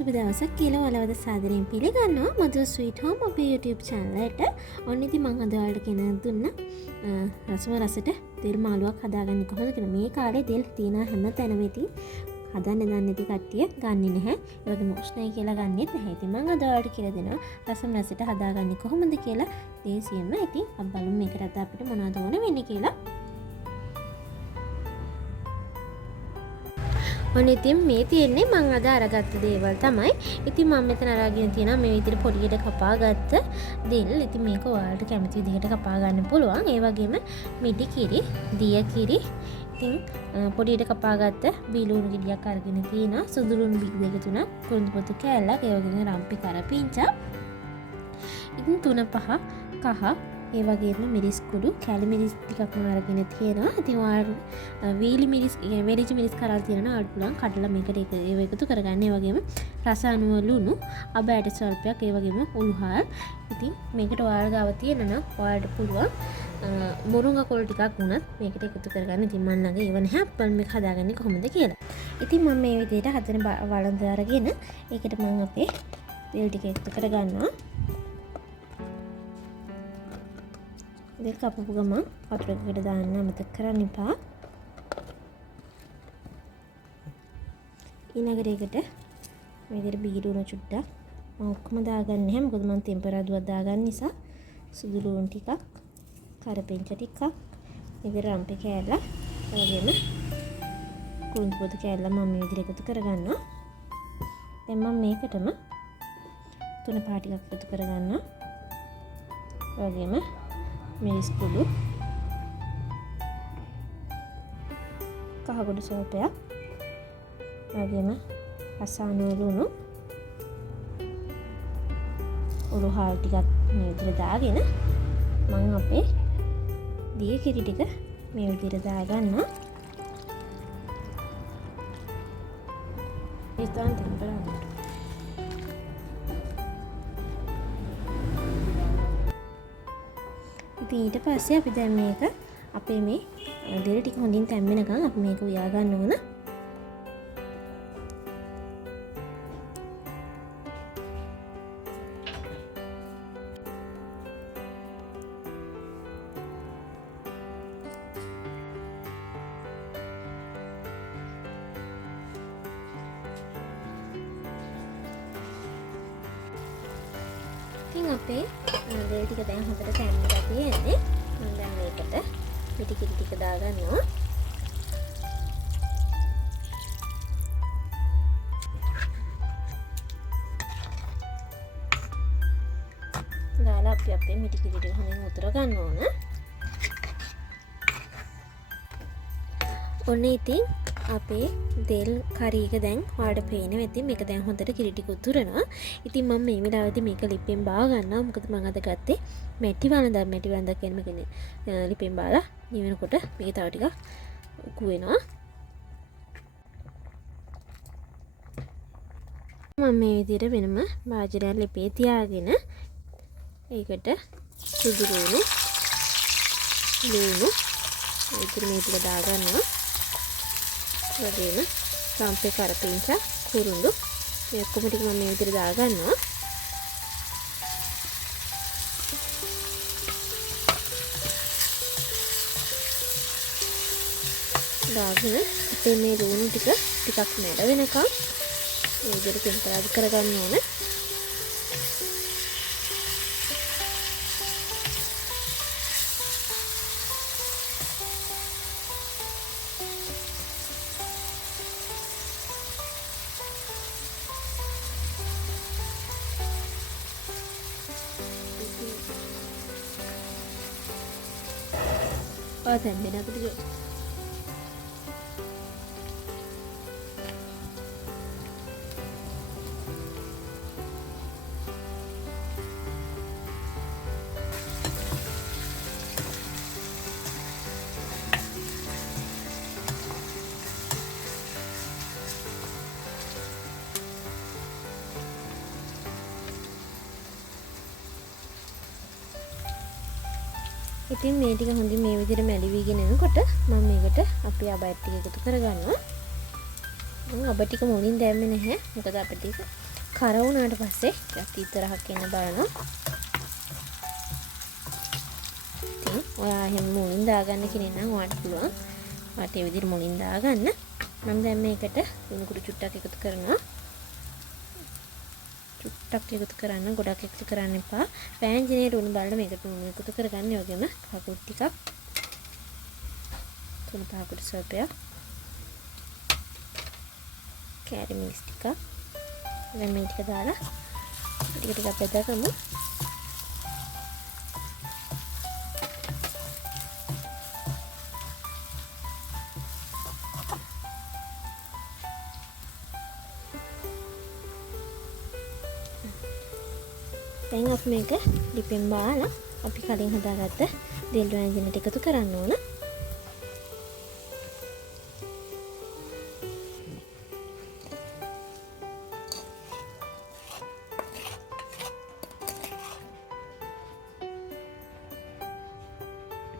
සුබ දවසක් කියලා ඔයාලවද සාදරයෙන් පිළිගන්නවා Madoo Sweet Home අපේ YouTube channel එකට. ඔන්න ඉතින් මම අද ඔයාලට කියන දුන්නා රසම රසට තෙල් මාළුවක් හදාගන්නේ කොහොමද කියලා. මේ කාලේ තෙල් තියෙන හැම තැනම ඉතින් හදන්න දන්නේ නැති කට්ටිය ගන්නෙ නැහැ. ඒ වගේම උෂ්ණයි කියලා ගන්නෙත් නැහැ. ඉතින් මම අද ඔයාලට කියලා දෙනවා රසම රසට හදාගන්නේ කොහොමද කියලා. දේසියෙන්ම ඉතින් අපි බලමු මේකට අද අපිට මොනවද ඕන වෙන්නේ කියලා. ඔන්න ඉතින් මේ තියෙන්නේ මම අද අරගත්ත දේවල් තමයි. ඉතින් මම මෙතන අරගෙන තියෙනවා මේ විදිහට පොඩියට කපාගත්ත දෙල්. ඉතින් මේක ඔයාලට කැමති විදිහට කපා ගන්න පුළුවන්. ඒ වගේම මිටි කිරි, දිය කිරි, ඉතින් පොඩියට කපාගත්ත බීලුණු ගෙඩියක් අරගෙන තියෙනවා. සුදු ලුණු බික් දෙක තුනක්, කුරුඳු පොතු කෑල්ලක්, ඒ වගේම රම්පි කරපිංචා. ඉතින් 3-5 කහ, ඒ වගේම මිරිස් කුඩු, කැලි මිරිස් ටිකක් මම අරගෙන තියෙනවා. ඉතින් ඔයාලා වීලි මිරිස්, වෙරිච මිරිස් කරලා තියෙනවා. ඔයාලට පුළුවන් කඩලා මේකට එකතු කරගන්න. ඒ වගේම රස අනුව ලුණු, අබ ඇට ස්වල්පයක්, ඒ වගේම උළුහල්. ඉතින් මේකට ඔයාලා ගාව තියෙනවා ඔයාලට පුළුවන් මුරුංගා කොළ ටිකක් වුණත් මේකට එකතු කරගන්න. ඉතින් මම ළඟ ඒව නැහැ. අප්පල් මේක හදාගන්නේ කොහොමද කියලා. ඉතින් මම මේ විදිහට හදන වළඳ අරගෙන ඒකට මම අපේ තෙල් ටික එකතු කරගන්නවා. දෙක කපපු ගමන් වතුරකට දාන්න අමතක කරන්න එපා. ඊළඟට මේ විදිහට බීරුණ චුට්ටක් මම ඔක්කොම දාගන්නේ නැහැ. මොකද මම තෙම්පරාදුවක් දාගන්න නිසා. සුදු ලුණු ටිකක්, කරපිංච ටිකක්, මේ රම්පේ කෑල්ල, වගේම කුරුඳු පොතු කෑල්ල මම මේ විදිහට එකතු කරගන්නවා. දැන් මම මේකටම තුන පහ ටිකක් එකතු කරගන්නවා. වගේම මිරිස් කුඩු, කහගොඩ සෝපයක්, වගේම අසානෝ ලුණු, උළුහල් ටිකක් මේ විදිහට දාගෙන මම අපේ දිය කිරි ටික මේ විදිහට දාගන්නවා. ඉතින් තෙම්පරාදුවට ඊට පස්සේ අපි දැන් මේක අපේ මේ දෙල් ටික හොඳින් තැම්බෙනකන් අපි මේක උයා ගන්න ඕන. ඉතින් අපේ දෙල් ටික දැන් හොඳට තැම්බිලා තියෙන්නේ. මම දැන් මේකට මිටි කිරි ටික දාගන්නවා. දාලා අපි අපේ මිටි කිරි ටික හොඳින් උතර ගන්න ඕන. ඔන්න ඉතින් අපේ දෙල් කරි එක දැන් ඔයාලට පේනවා. ඉතින් මේක දැන් හොඳට කිරි ටික උතුරනවා. ඉතින් මම මේ වෙලාවේදී මේක ලිපෙන් බාව ගන්නවා. මොකද මම අද ගත්තේ මැටි වළඳක් කියන්නේ මේක ලිපෙන් බාලා නිවෙනකොට මේක තව ටිකක් උකු වෙනවා. මම මේ විදිහට වෙනම වාජරයක් ලිපේ තියාගෙන ඒකට සුදු ලුණු ඒකට මේ ටික දාගන්නවා. වගේම රම්පේ කරපිංචා, කුරුඳු, මේ ඔක්කොම ටික මම මේ විදිහට දාගන්නවා. දාගෙන අපේ මේ ලුණු ටිකක් මැද වෙනකම් මේ විදිහට තෙම්පරාදු කරගන්න ඕනේ. තැම්බෙන අපිට ඉතින් මේ ටික හොඳින් මේ විදිහට මැලි වීගෙන එනකොට මම මේකට අපි අබ ටික එකතු කරගන්නවා. මම අබ ටික මුලින් දැම්මේ නැහැ. මොකද අපිට කර වුණාට පස්සේ ටිකක් ඉතරහක් එන්න බලනවා. ඉතින් ඔයා එහෙම මුලින් දාගන්න කෙනෙක් නම් ඔයාට පුළුවන්. ඔයාට ඒ විදිහට මුලින් දාගන්න. මම දැන් මේකට ලුණු කුඩු චුට්ටක් එකතු කරනවා. චුට්ටක් එකතු කරන්න, ගොඩක් එකතු කරන්න එපා. පෑන්ජිනේ ලුණු බලලා මේකට ලුණු එකතු කරගන්න. ඒ වගේම කකුල් ටිකක් 3-5 ස්වල්පයක්. කැරි මික්ස් ටිකක්. දැන් මේ ටික දාලා ටික බෙදගමු. දැන් අපි මේක ලිපෙන් බාලා අපි කලින් හදාගත්ත දෙල් වෑංජනට එකතු කරන්න ඕන.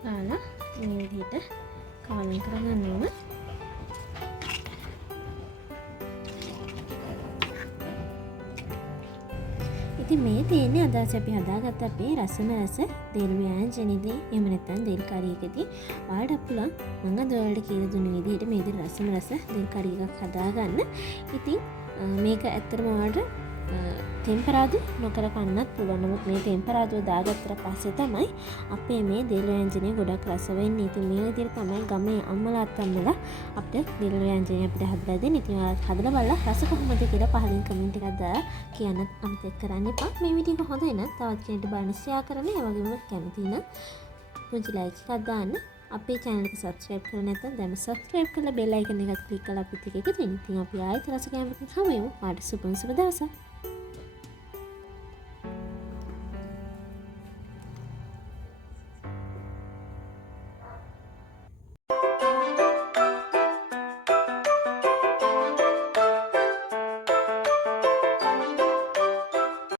දාලා මේ විදිහට කාලෙන් කරගන්න ඕන. ඉතින් මේ තියෙන්නේ අදහස් අපි හදාගත්ත අපේ රසම රස දෙල් ව්‍යංජනෙදී එහෙම නැත්නම් දෙල් කරියකදී ඔයාලට පුළුවන් මම අද ඔයාලට කියලා දුන්න විදිහට මේ විදිහට රසම රස දෙල් කරිය එකක් හදාගන්න. ඉතින් මේක ඇත්තටම ඔයාලට ටෙම්පරාදු නොකර කන්නත් පුළුවන්. නමුත් මේ ටෙම්පරාදුව දාගත්තට පස්සේ තමයි අපේ මේ දෙල් ව්‍යංජනය ගොඩක් රස වෙන්නේ. ඉතින් මේ විදිහට තමයි ගමේ අම්මලා අත්තම්මලා අපිට දෙල් ව්‍යංජනය අපිට හදලා දෙන්නේ. ඉතින් ඔයාලා හදලා බලලා රස කොහොමද කියලා පහලින් කමෙන්ට් එකක් දාලා කියන්නත් අමතක කරන්න එපා. මේ වීඩියෝ එක හොඳ නම් තවත් කෙනෙක්ට බලන්න ෂෙයා කරන්න. ඒ වගේම කැමති නම් පුංචි ලයික් එකක් දාන්න. අපේ channel එක subscribe කරලා නැත්නම් දැන් subscribe කරලා bell icon එකත් click කරලා අපිත් එක්ක එකතු වෙන්න. ඉතින් අපි ආයෙත් රස කැමති හමුවෙමු. ආට සුබ දවසක්.